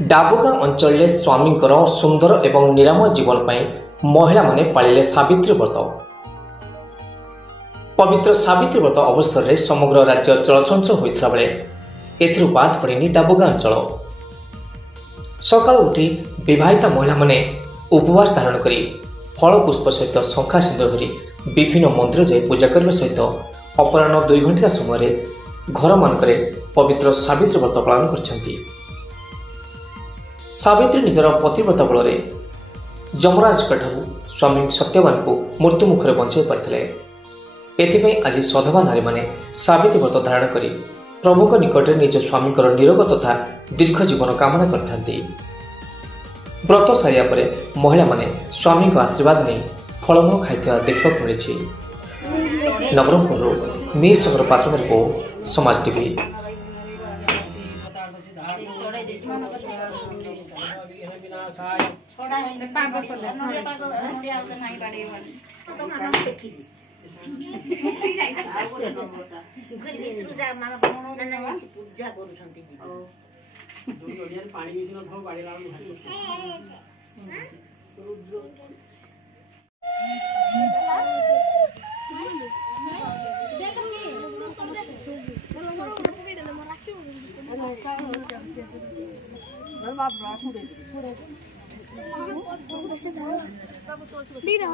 डाबुगां अंचल स्वामी सुंदर एवं निरामय जीवन पर महिला माने पालिले सावित्री व्रत। पवित्र सावित्री व्रत अवसर में समग्र राज्य चलचंचल होता बेले एथुर बाद पड़ेनि डाबुगां अंचल। सकाल उठी विवाहिता महिला माने उपवास धारण करी फल पुष्प सहित शंखा सिंदूर धरी विभिन्न मंदिर जाई पूजा करने सहित अपराह्न 2 घंटा समय घर मानकरे पवित्र सावित्री व्रत पालन करछंती। सावित्री निजर पतिव्रत बल जमराज स्वामी सत्यवान को मृत्यु मुखर बचाई पार्थिले। एथिपाई आज सधवा नारी माने सावित्री व्रत धारण करी प्रभु निकट में निज स्वामी निरोग तथा दीर्घ जीवन कामना करथांती। व्रत सारिया परे महिला माने स्वामी को आशीर्वाद नहीं फलमूल खाइथिबा देखा मिली। नवरंगपुर मीर सगर पात्र रिपोर्ट समाज टीवी। Dira,